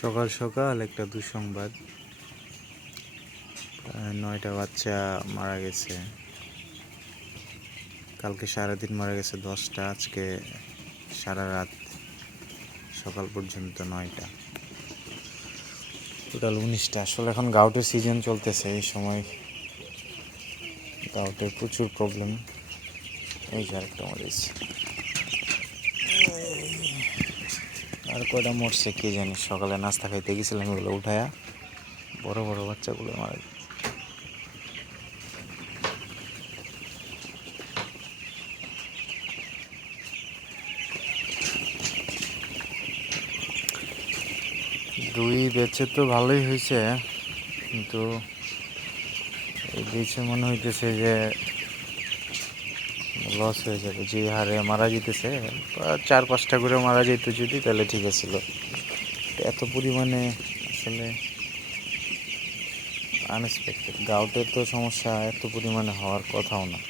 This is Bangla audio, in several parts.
সকাল সকাল একটা দুঃসংবাদ। 9টা বাচ্চা মারা গেছে। কালকে সারাদিন মারা গেছে 10টা, আজকে সারা রাত সকাল পর্যন্ত 9টা, টোটাল 19টা। আসলে এখন গাউটের সিজন চলতেছে, এই সময় গাউটের প্রচুর প্রবলেম। এই যে আরেকটা মরিচ, আর কয়টা মরছে কে জানি। সকালে নাস্তা খাইতে গেছিলাম, এগুলো উঠায়া বড় বড় বাচ্চাগুলো মারা গেছে। রুই বেচে তো ভালোই হয়েছে, কিন্তু এই বেচে মনে হইতেছে যে লস হয়ে যাবে। যে হারে মারা যেতেছে, 4-5টা করে মারা যেত যদি, তাহলে ঠিক আছিল। এত পরিমাণে আসলে আনএক্সপেক্টেড। গাউটের তো সমস্যা এত পরিমাণে হওয়ার কথাও না।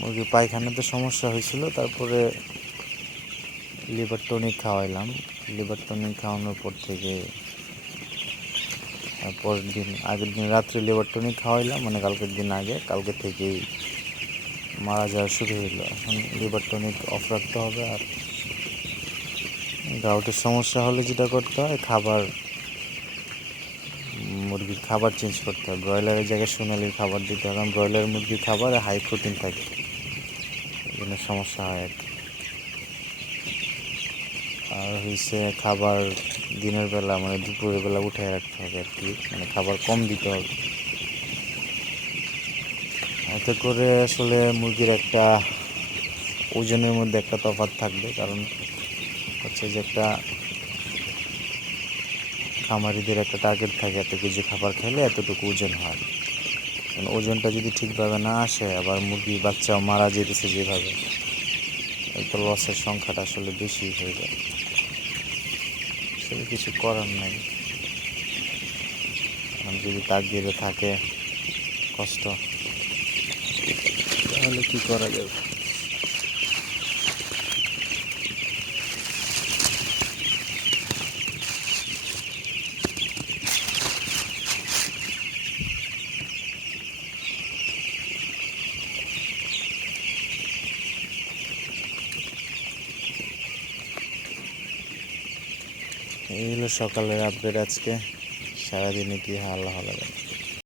মুরগি পায়খানাতে সমস্যা হয়েছিল, তারপরে লিভার টনিক খাওয়াইলাম। লিভার টনিক খাওয়ানোর পর থেকে পরের দিন, আগের দিন রাত্রে লিভার টনিক খাওয়াইলাম, মানে কালকের দিন আগে, কালকে থেকেই মারা যাওয়া শুরু হইলো। এখন লিভার টনিক অফ রাখতে হবে। আর গাউটের সমস্যা হলে যেটা করতে হয়, মুরগির খাবার চেঞ্জ করতে হয়। ব্রয়লারের জায়গায় সোনালির খাবার দিতে হয়, কারণ ব্রয়লার মুরগির খাবারে হাই প্রোটিন থাকে, এই জন্য সমস্যা হয় আর কি। আর হয়েছে খাবার দিনের বেলা, মানে দুপুরের বেলা উঠে রাখতে হবে আর কি, মানে খাবার কম দিতে হবে। এতে করে আসলে মুরগির একটা ওজনের মধ্যে একটা তফাৎ থাকবে, কারণ হচ্ছে যে একটা খামারিদের একটা টার্গেট থাকে, এত কেজি খাবার খেলে এতটুকু ওজন হয়। ওজনটা যদি ঠিকভাবে না আসে, আবার মুরগি বাচ্চাও মারা যেতেছে যেভাবে, তো লসের সংখ্যাটা আসলে বেশি হয়ে যায়। আসলে কিছু করার নাই, যদি তাকদিরে থাকে কষ্ট, তাহলে কি করা যাবে। এই হলো সকালের আপডেট আজকে। সারাদিনে কি হাল হলো।